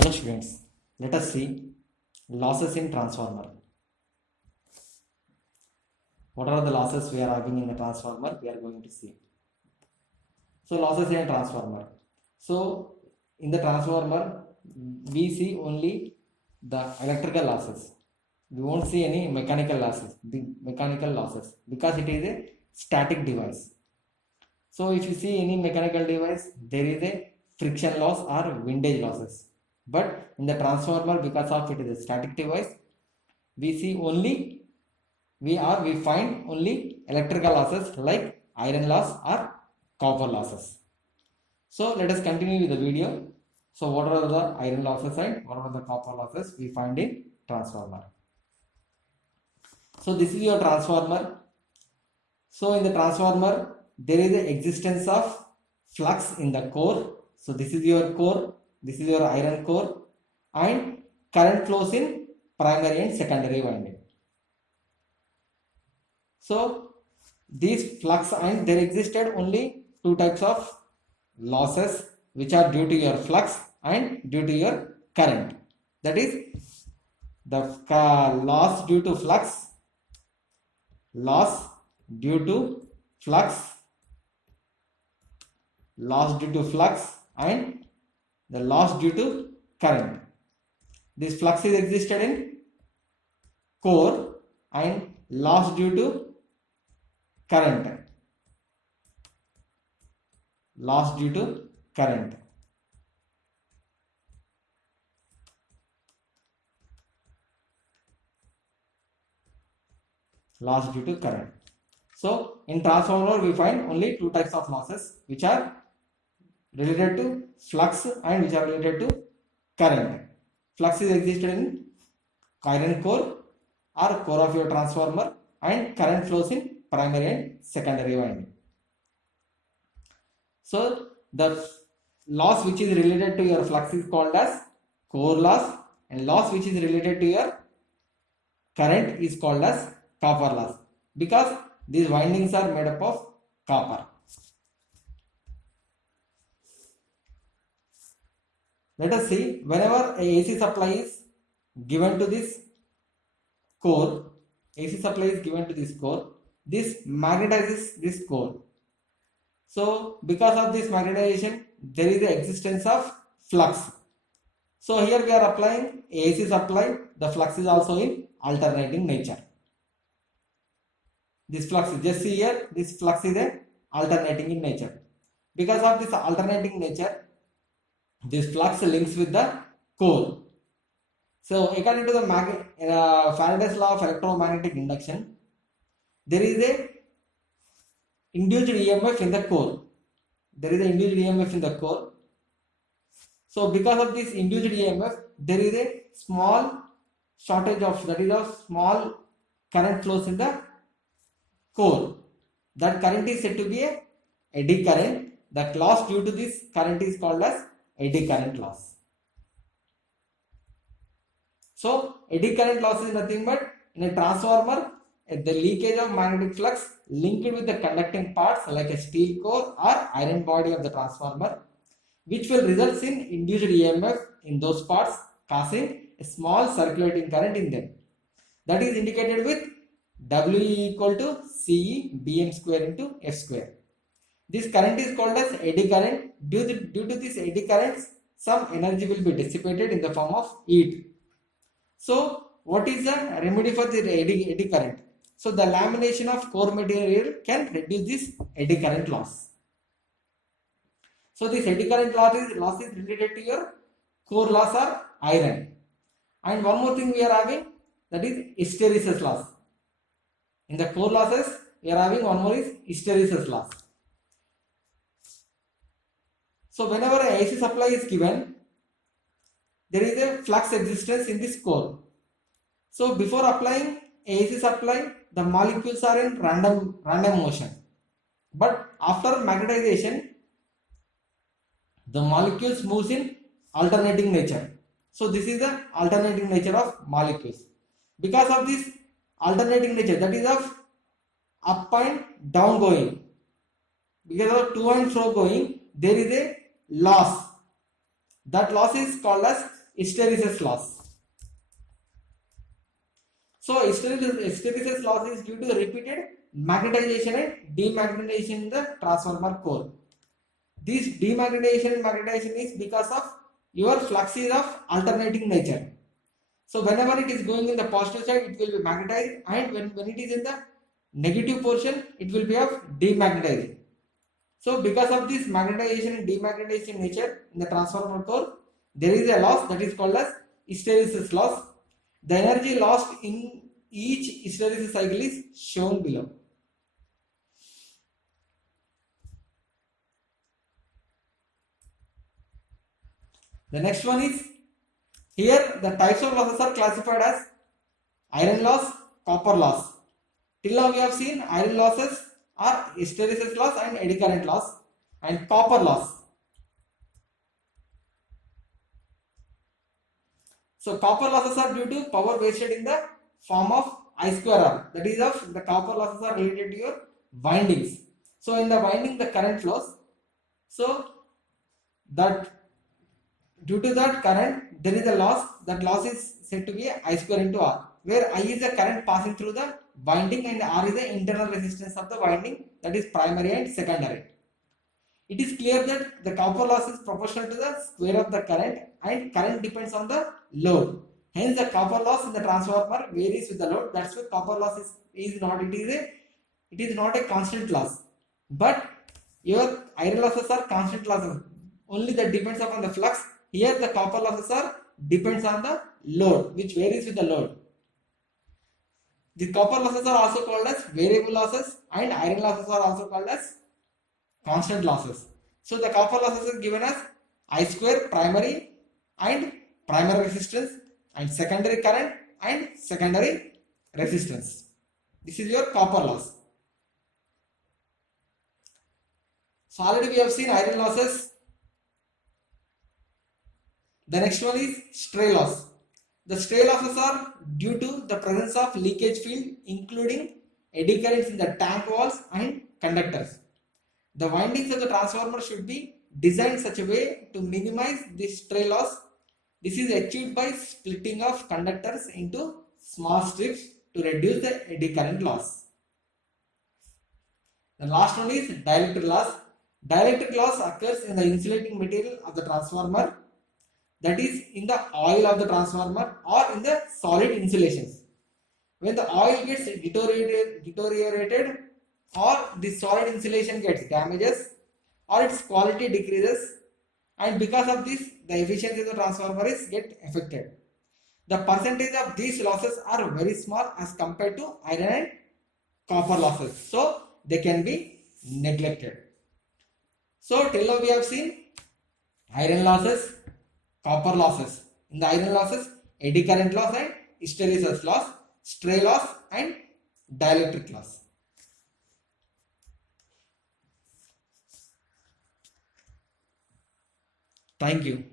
Hello students, let us see losses in transformer. What are the losses we are having in the transformer? We are going to see. So losses in a transformer. So in the transformer, we see only the electrical losses. We won't see any mechanical losses, because it is a static device. So if you see any mechanical device, there is a friction loss or windage losses. But in the transformer, because of it is a static device, we see only we find only electrical losses like iron loss or copper losses. So let us continue with the video. So what are the iron losses and what are the copper losses we find in transformer? So this is your transformer. So in the transformer, there is the existence of flux in the core. So this is your core, this is your iron core, and current flows in primary and secondary winding. So these flux, and there existed only two types of losses which are due to your flux and due to your current. That is the loss due to flux, loss due to flux, loss due to flux, and the loss due to current. This flux is existed in core and loss due to current. Loss due to current. Loss due to current. So in transformer we find only two types of losses which are related to flux and which are related to current. Flux is existed in iron core or core of your transformer, and current flows in primary and secondary winding. So the loss which is related to your flux is called as core loss, and loss which is related to your current is called as copper loss, because these windings are made up of copper. Let us see, whenever a AC supply is given to this core, AC supply is given to this core, this magnetizes this core. So because of this magnetization, there is the existence of flux. So here we are applying AC supply, the flux is also in alternating nature. This flux is, just see here, this flux is a alternating in nature. Because of this alternating nature, this flux links with the core. So according to the Faraday's law of electromagnetic induction, there is a induced EMF in the core. There is an induced EMF in the core. So because of this induced EMF, there is a small shortage of, that is a small current flows in the core. That current is said to be a eddy current. The loss due to this current is called as eddy current loss. So eddy current loss is nothing but, in a transformer, the leakage of magnetic flux linked with the conducting parts like a steel core or iron body of the transformer, which will result in induced EMF in those parts, causing a small circulating current in them. That is indicated with W equal to CE Bm square into F square. This current is called as eddy current. Due to this eddy currents, some energy will be dissipated in the form of heat. So what is the remedy for the eddy current? So the lamination of core material can reduce this eddy current loss. So this eddy current loss is related to your core loss or iron. And one more thing we are having, that is hysteresis loss. In the core losses, we are having one more is hysteresis loss. So whenever a AC supply is given, there is a flux existence in this core. So before applying AC supply, the molecules are in random motion. But after magnetization, the molecules moves in alternating nature. So this is the alternating nature of molecules. Because of this alternating nature, that is of up and down going, because of to and fro going, there is a loss. That loss is called as hysteresis loss. So hysteresis loss is due to repeated magnetization and demagnetization in the transformer core. This demagnetization and magnetization is because of your flux is of alternating nature. So whenever it is going in the positive side, it will be magnetized, and when it is in the negative portion, it will be of demagnetized. So because of this magnetization and demagnetization nature in the transformer core, there is a loss that is called as hysteresis loss. The energy lost in each hysteresis cycle is shown below. The next one is, here the types of losses are classified as iron loss, copper loss. Till now we have seen iron losses are hysteresis loss and eddy current loss, and copper loss. So copper losses are due to power wasted in the form of I square R. That is of the copper losses are related to your windings. So in the winding the current flows. So that due to that current there is a loss. That loss is said to be I square into R, where I is the current passing through the winding and R is the internal resistance of the winding, that is primary and secondary. It is clear that the copper loss is proportional to the square of the current, and current depends on the load. Hence the copper loss in the transformer varies with the load. That's why copper loss is not a constant loss. But your iron losses are constant losses. Only that depends upon the flux. Here the copper losses are depends on the load, which varies with the load. The copper losses are also called as variable losses, and iron losses are also called as constant losses. So the copper losses is given as I square primary and primary resistance, and secondary current and secondary resistance. This is your copper loss. So already we have seen iron losses. The next one is stray loss. The stray losses are due to the presence of leakage field, including eddy currents in the tank walls and conductors. The windings of the transformer should be designed in such a way to minimize this stray loss. This is achieved by splitting of conductors into small strips to reduce the eddy current loss. The last one is dielectric loss. Dielectric loss occurs in the insulating material of the transformer, that is in the oil of the transformer or in the solid insulations. When the oil gets deteriorated or the solid insulation gets damages or its quality decreases, and because of this the efficiency of the transformer is get affected. The percentage of these losses are very small as compared to iron and copper losses, so they can be neglected. So till now we have seen iron losses, copper losses. In the iron losses, eddy current loss and hysteresis loss, stray loss and dielectric loss. Thank you.